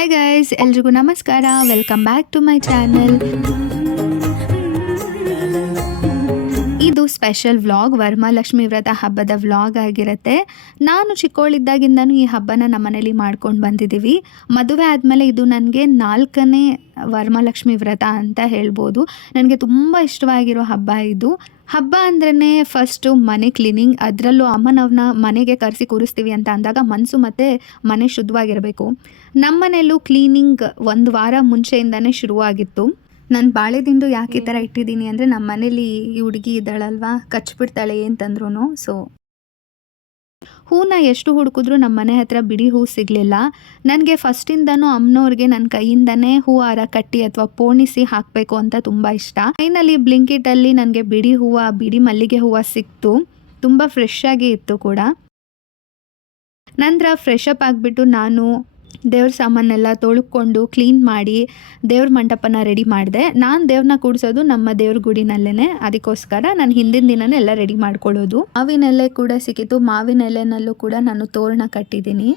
Hi guys, ಎಲ್ರಿಗೂ ನಮಸ್ಕಾರ. Welcome back to my channel. ಇದು ಸ್ಪೆಷಲ್ ವ್ಲಾಗ್, ವರಮಹಾಲಕ್ಷ್ಮಿ ವ್ರತ ಹಬ್ಬದ ವ್ಲಾಗ್ ಆಗಿರುತ್ತೆ. ನಾನು ಚಿಕ್ಕವಳಿದ್ದಾಗಿಂದನೂ ಈ ಹಬ್ಬನ ನಮ್ಮ ಮನೇಲಿ ಮಾಡ್ಕೊಂಡು ಬಂದಿದ್ದೀವಿ. ಮದುವೆ ಆದಮೇಲೆ ಇದು ನನಗೆ 4ನೇ ವರಮಹಾಲಕ್ಷ್ಮಿ ವ್ರತ ಅಂತ ಹೇಳ್ಬೋದು. ನನಗೆ ತುಂಬ ಇಷ್ಟವಾಗಿರೋ ಹಬ್ಬ ಇದು. ಹಬ್ಬ ಅಂದ್ರೇ ಫಸ್ಟು ಮನೆ ಕ್ಲೀನಿಂಗ್, ಅದರಲ್ಲೂ ಅಮ್ಮನವ್ರನ್ನ ಮನೆಗೆ ಕರೆಸಿ ಕೂರಿಸ್ತೀವಿ ಅಂತ ಅಂದಾಗ ಮನಸ್ಸು ಮತ್ತು ಮನೆ ಶುದ್ಧವಾಗಿರಬೇಕು. ನಮ್ಮ ಮನೆಯಲ್ಲೂ ಕ್ಲೀನಿಂಗ್ 1 ವಾರ ಮುಂಚೆಯಿಂದನೇ ಶುರುವಾಗಿತ್ತು. ನಾನು ಬಾಳೆದಿಂಡು ಯಾಕೆ ಈ ಥರ ಇಟ್ಟಿದ್ದೀನಿ ಅಂದರೆ, ನಮ್ಮ ಮನೇಲಿ ಈ ಹುಡುಗಿ ಇದ್ದಾಳಲ್ವಾ, ಕಚ್ಬಿಡ್ತಾಳೆ ಅಂತಂದ್ರೂ. ಸೊ ಹೂನ ಎಷ್ಟು ಹುಡುಕಿದ್ರೂ ನಮ್ಮ ಮನೆ ಹತ್ರ ಬಿಡಿ ಹೂ ಸಿಗಲಿಲ್ಲ. ನನಗೆ ಫಸ್ಟಿಂದನೂ ಅಮ್ಮನವ್ರಿಗೆ ನನ್ನ ಕೈಯಿಂದನೇ ಹೂ ಹಾರ ಕಟ್ಟಿ ಅಥವಾ ಪೋಣಿಸಿ ಹಾಕಬೇಕು ಅಂತ ತುಂಬ ಇಷ್ಟ. ಫೈನಲಿ ಬ್ಲಿಂಕಿಟಲ್ಲಿ ನನಗೆ ಬಿಡಿ ಮಲ್ಲಿಗೆ ಹೂವು ಸಿಕ್ತು. ತುಂಬ ಫ್ರೆಶ್ ಆಗಿ ಇತ್ತು ಕೂಡ. ನಂತರ ಫ್ರೆಶ್ ಅಪ್ ಆಗಿಬಿಟ್ಟು ನಾನು ದೇವ್ರ ಸಾಮಾನೆಲ್ಲ ತೊಳ್ಕೊಂಡು ಕ್ಲೀನ್ ಮಾಡಿ ದೇವ್ರ ಮಂಟಪನ ರೆಡಿ ಮಾಡಿದೆ. ನಾನು ದೇವ್ರನ್ನ ಕೂಡಿಸೋದು ನಮ್ಮ ದೇವ್ರ ಗುಡಿನಲ್ಲೇ, ಅದಕ್ಕೋಸ್ಕರ ನಾನು ಹಿಂದಿನ ದಿನನೇ ಎಲ್ಲ ರೆಡಿ ಮಾಡ್ಕೊಳ್ಳೋದು. ಮಾವಿನ ಎಲೆ ಕೂಡ ಸಿಕ್ಕಿತು. ಮಾವಿನ ಎಲೆನಲ್ಲೂ ಕೂಡ ನಾನು ತೋರಣ ಕಟ್ಟಿದ್ದೀನಿ.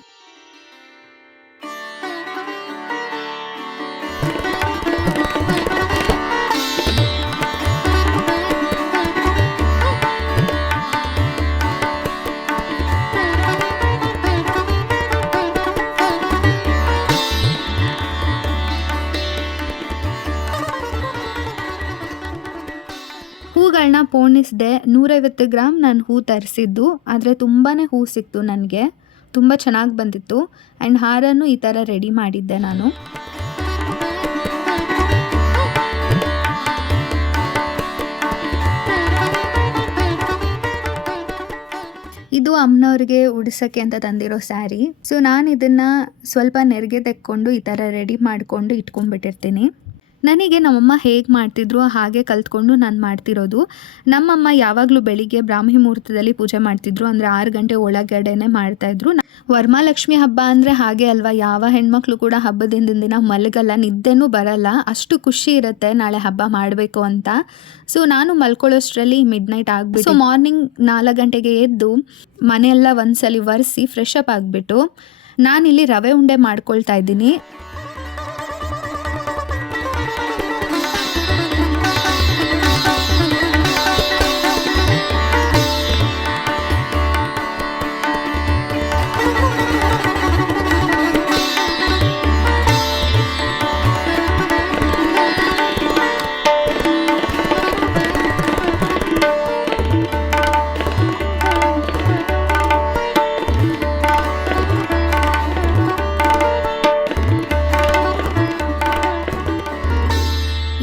ಹೂಗಳನ್ನ ಪೋಣಿಸಿದೆ. 150 ಗ್ರಾಮ್ ನಾನು ಹೂ ತರಿಸಿದ್ದು, ಆದರೆ ತುಂಬಾ ಹೂ ಸಿಕ್ತು ನನಗೆ. ತುಂಬ ಚೆನ್ನಾಗಿ ಬಂದಿತ್ತು. ಆ್ಯಂಡ್ ಹಾರನೂ ಈ ಥರ ರೆಡಿ ಮಾಡಿದ್ದೆ ನಾನು. ಇದು ಅಮ್ಮನವ್ರಿಗೆ ಉಡಿಸೋಕ್ಕೆ ಅಂತ ತಂದಿರೋ ಸ್ಯಾರಿ. ಸೊ ನಾನು ಇದನ್ನು ಸ್ವಲ್ಪ ನೆರಿಗೆ ತೆಕ್ಕೊಂಡು ಈ ಥರ ರೆಡಿ ಮಾಡಿಕೊಂಡು ಇಟ್ಕೊಂಡ್ಬಿಟ್ಟಿರ್ತೀನಿ. ನನಗೆ ನಮ್ಮಮ್ಮ ಹೇಗೆ ಮಾಡ್ತಿದ್ರು ಹಾಗೆ ಕಲ್ತ್ಕೊಂಡು ನಾನು ಮಾಡ್ತಿರೋದು. ನಮ್ಮಮ್ಮ ಯಾವಾಗಲೂ ಬೆಳಿಗ್ಗೆ ಬ್ರಾಹ್ಮಿ ಮುಹೂರ್ತದಲ್ಲಿ ಪೂಜೆ ಮಾಡ್ತಿದ್ರು, ಅಂದರೆ 6 ಗಂಟೆ ಒಳಗಡೆನೆ ಮಾಡ್ತಾಯಿದ್ರು. ವರಮಹಾಲಕ್ಷ್ಮಿ ಹಬ್ಬ ಅಂದರೆ ಹಾಗೆ ಅಲ್ವಾ, ಯಾವ ಹೆಣ್ಮಕ್ಳು ಕೂಡ ಹಬ್ಬದಿಂದ ದಿನ ಮಲಗಲ್ಲ, ನಿದ್ದೆನೂ ಬರಲ್ಲ, ಅಷ್ಟು ಖುಷಿ ಇರುತ್ತೆ ನಾಳೆ ಹಬ್ಬ ಮಾಡಬೇಕು ಅಂತ. ಸೊ ನಾನು ಮಲ್ಕೊಳ್ಳೋಷ್ಟರಲ್ಲಿ ಮಿಡ್ನೈಟ್ ಆಗಿಬಿಟ್ಟು, ಸೊ ಮಾರ್ನಿಂಗ್ 4 ಗಂಟೆಗೆ ಎದ್ದು ಮನೆಯೆಲ್ಲ ಒಂದ್ಸಲಿ ಒರೆಸಿ ಫ್ರೆಶ್ ಅಪ್ ಆಗಿಬಿಟ್ಟು ನಾನಿಲ್ಲಿ ರವೆ ಉಂಡೆ ಮಾಡ್ಕೊಳ್ತಾ ಇದ್ದೀನಿ.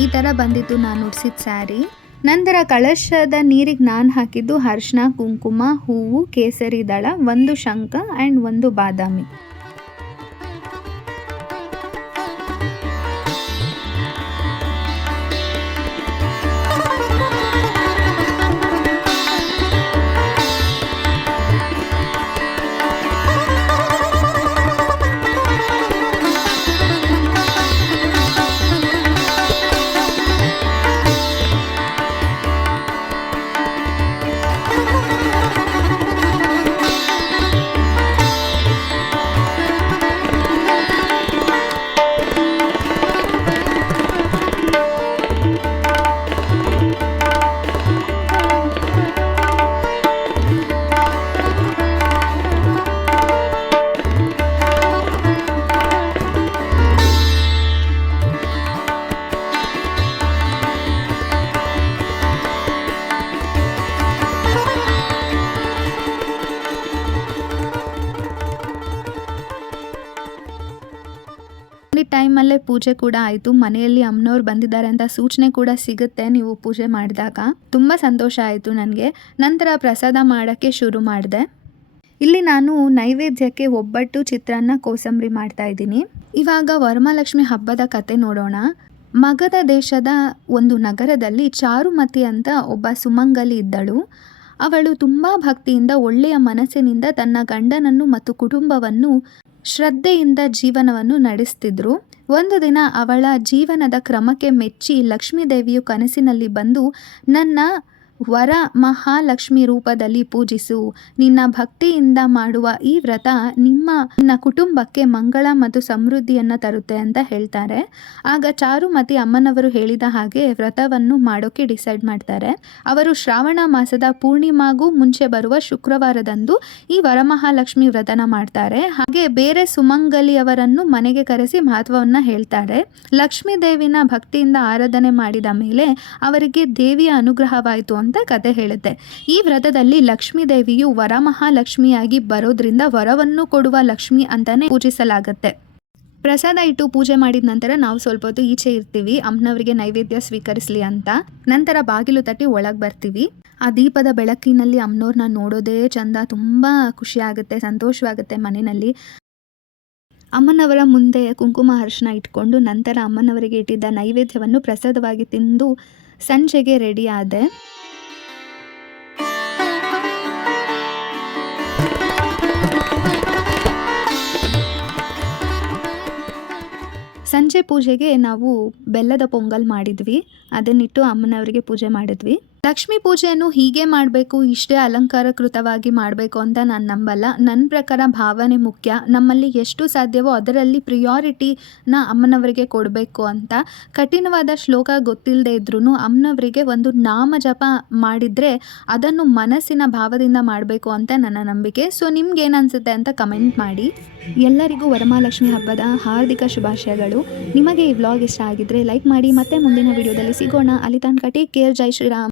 ಈ ಥರ ಬಂದಿತ್ತು ನಾನು ಉಡ್ಸಿದ ಸ್ಯಾರಿ. ನಂತರ ಕಳಶದ ನೀರಿಗೆ ನಾನು ಹಾಕಿದ್ದು ಅರಿಶಿನ, ಕುಂಕುಮ, ಹೂವು, ಕೇಸರಿ ದಳ, 1 ಶಂಖ ಆ್ಯಂಡ್ 1 ಬಾದಾಮಿ. ಟೈಮಲ್ಲೇ ಪೂಜೆ ಕೂಡ ಆಯಿತು. ಮನೆಯಲ್ಲಿ ಅಮ್ಮನವ್ರು ಬಂದಿದ್ದಾರೆ ಅಂತ ಸೂಚನೆ ಕೂಡ ಸಿಗುತ್ತೆ ನೀವು ಪೂಜೆ ಮಾಡಿದಾಗ. ತುಂಬ ಸಂತೋಷ ಆಯಿತು ನನಗೆ. ನಂತರ ಪ್ರಸಾದ ಮಾಡೋಕ್ಕೆ ಶುರು ಮಾಡಿದೆ. ಇಲ್ಲಿ ನಾನು ನೈವೇದ್ಯಕ್ಕೆ ಒಬ್ಬಟ್ಟು, ಚಿತ್ರಾನ್ನ, ಕೋಸಂಬರಿ ಮಾಡ್ತಾ ಇದ್ದೀನಿ. ಇವಾಗ ವರಮಹಾಲಕ್ಷ್ಮಿ ಹಬ್ಬದ ಕತೆ ನೋಡೋಣ. ಮಗಧ ದೇಶದ ಒಂದು ನಗರದಲ್ಲಿ ಚಾರುಮತಿ ಅಂತ ಒಬ್ಬ ಸುಮಂಗಲಿ ಇದ್ದಳು. ಅವಳು ತುಂಬ ಭಕ್ತಿಯಿಂದ, ಒಳ್ಳೆಯ ಮನಸ್ಸಿನಿಂದ ತನ್ನ ಗಂಡನನ್ನು ಮತ್ತು ಕುಟುಂಬವನ್ನು ಶ್ರದ್ಧೆಯಿಂದ ಜೀವನವನ್ನು ನಡೆಸ್ತಿದ್ರು. ಒಂದು ದಿನ ಅವಳ ಜೀವನದ ಕ್ರಮಕ್ಕೆ ಮೆಚ್ಚಿ ಲಕ್ಷ್ಮೀದೇವಿಯು ಕನಸಿನಲ್ಲಿ ಬಂದು, ನನ್ನ ವರ ಮಹಾಲಕ್ಷ್ಮಿ ರೂಪದಲ್ಲಿ ಪೂಜಿಸು. ನಿನ್ನ ಭಕ್ತಿಯಿಂದ ಮಾಡುವ ಈ ವ್ರತ ನಿನ್ನ ಕುಟುಂಬಕ್ಕೆ ಮಂಗಳ ಮತ್ತು ಸಮೃದ್ಧಿಯನ್ನು ತರುತ್ತೆ ಅಂತ ಹೇಳ್ತಾರೆ. ಆಗ ಚಾರುಮತಿ ಅಮ್ಮನವರು ಹೇಳಿದ ಹಾಗೆ ವ್ರತವನ್ನು ಮಾಡೋಕ್ಕೆ ಡಿಸೈಡ್ ಮಾಡ್ತಾರೆ. ಅವರು ಶ್ರಾವಣ ಮಾಸದ ಪೂರ್ಣಿಮಾಗೂ ಮುಂಚೆ ಬರುವ ಶುಕ್ರವಾರದಂದು ಈ ವರಮಹಾಲಕ್ಷ್ಮಿ ವ್ರತನ ಮಾಡ್ತಾರೆ. ಹಾಗೆ ಬೇರೆ ಸುಮಂಗಲಿಯವರನ್ನು ಮನೆಗೆ ಕರೆಸಿ ಮಹತ್ವವನ್ನು ಹೇಳ್ತಾರೆ. ಲಕ್ಷ್ಮೀ ದೇವಿನ ಭಕ್ತಿಯಿಂದ ಆರಾಧನೆ ಮಾಡಿದ ಮೇಲೆ ಅವರಿಗೆ ದೇವಿಯ ಅನುಗ್ರಹವಾಯಿತು ಅಂತ ಕತೆ ಹೇಳುತ್ತೆ. ಈ ವ್ರತದಲ್ಲಿ ಲಕ್ಷ್ಮೀ ದೇವಿಯು ವರಮಹಾಲಕ್ಷ್ಮಿಯಾಗಿ ಬರೋದ್ರಿಂದ ವರವನ್ನು ಕೊಡುವ ಲಕ್ಷ್ಮಿ ಅಂತಾನೆ ಪೂಜಿಸಲಾಗುತ್ತೆ. ಪ್ರಸಾದ ಇಟ್ಟು ಪೂಜೆ ಮಾಡಿದ ನಂತರ ನಾವು ಸ್ವಲ್ಪ ಹೊತ್ತು ಈಚೆ ಇರ್ತೀವಿ, ಅಮ್ಮನವರಿಗೆ ನೈವೇದ್ಯ ಸ್ವೀಕರಿಸಲಿ ಅಂತ. ನಂತರ ಬಾಗಿಲು ತಟ್ಟಿ ಒಳಗೆ ಬರ್ತೀವಿ. ಆ ದೀಪದ ಬೆಳಕಿನಲ್ಲಿ ಅಮ್ಮನವ್ರನ್ನ ನೋಡೋದೇ ಚಂದ, ತುಂಬ ಖುಷಿ ಆಗುತ್ತೆ, ಸಂತೋಷವಾಗುತ್ತೆ ಮನೆಯಲ್ಲಿ. ಅಮ್ಮನವರ ಮುಂದೆ ಕುಂಕುಮ ಅರಿಶಿನ ಇಟ್ಕೊಂಡು ನಂತರ ಅಮ್ಮನವರಿಗೆ ಇಟ್ಟಿದ್ದ ನೈವೇದ್ಯವನ್ನು ಪ್ರಸಾದವಾಗಿ ತಿಂದು ಸಂಜೆಗೆ ರೆಡಿ ಆದೆ. ಸಂಜೆ ಪೂಜೆಗೆ ನಾವು ಬೆಲ್ಲದ ಪೊಂಗಲ್ ಮಾಡಿದ್ವಿ, ಅದನ್ನಿಟ್ಟು ಅಮ್ಮನವರಿಗೆ ಪೂಜೆ ಮಾಡಿದ್ವಿ. ಲಕ್ಷ್ಮೀ ಪೂಜೆಯನ್ನು ಹೀಗೆ ಮಾಡಬೇಕು, ಇಷ್ಟೇ ಅಲಂಕಾರಕೃತವಾಗಿ ಮಾಡಬೇಕು ಅಂತ ನಾನು ನಂಬಲ್ಲ. ನನ್ನ ಪ್ರಕಾರ ಭಾವನೆ ಮುಖ್ಯ. ನಮ್ಮಲ್ಲಿ ಎಷ್ಟು ಸಾಧ್ಯವೋ ಅದರಲ್ಲಿ ಪ್ರಿಯಾರಿಟಿನ ಅಮ್ಮನವರಿಗೆ ಕೊಡಬೇಕು ಅಂತ. ಕಠಿಣವಾದ ಶ್ಲೋಕ ಗೊತ್ತಿಲ್ಲದೆ ಇದ್ರೂ ಅಮ್ಮನವರಿಗೆ ಒಂದು ನಾಮ ಜಪ ಮಾಡಿದರೆ ಅದನ್ನು ಮನಸ್ಸಿನ ಭಾವದಿಂದ ಮಾಡಬೇಕು ಅಂತ ನನ್ನ ನಂಬಿಕೆ. ಸೊ ನಿಮ್ಗೇನು ಅನಿಸುತ್ತೆ ಅಂತ ಕಮೆಂಟ್ ಮಾಡಿ. ಎಲ್ಲರಿಗೂ ವರಮಹಾಲಕ್ಷ್ಮಿ ಹಬ್ಬದ ಹಾರ್ದಿಕ ಶುಭಾಶಯಗಳು. ನಿಮಗೆ ಈ ವ್ಲಾಗ್ ಇಷ್ಟ ಆಗಿದ್ರೆ ಲೈಕ್ ಮಾಡಿ. ಮತ್ತೆ ಮುಂದಿನ ವಿಡಿಯೋದಲ್ಲಿ ಸಿಗೋಣ. ಅಲ್ಲಿ ತನಕ ಟೇಕ್ ಕೇರ್. ಜೈ ಶ್ರೀರಾಮ್.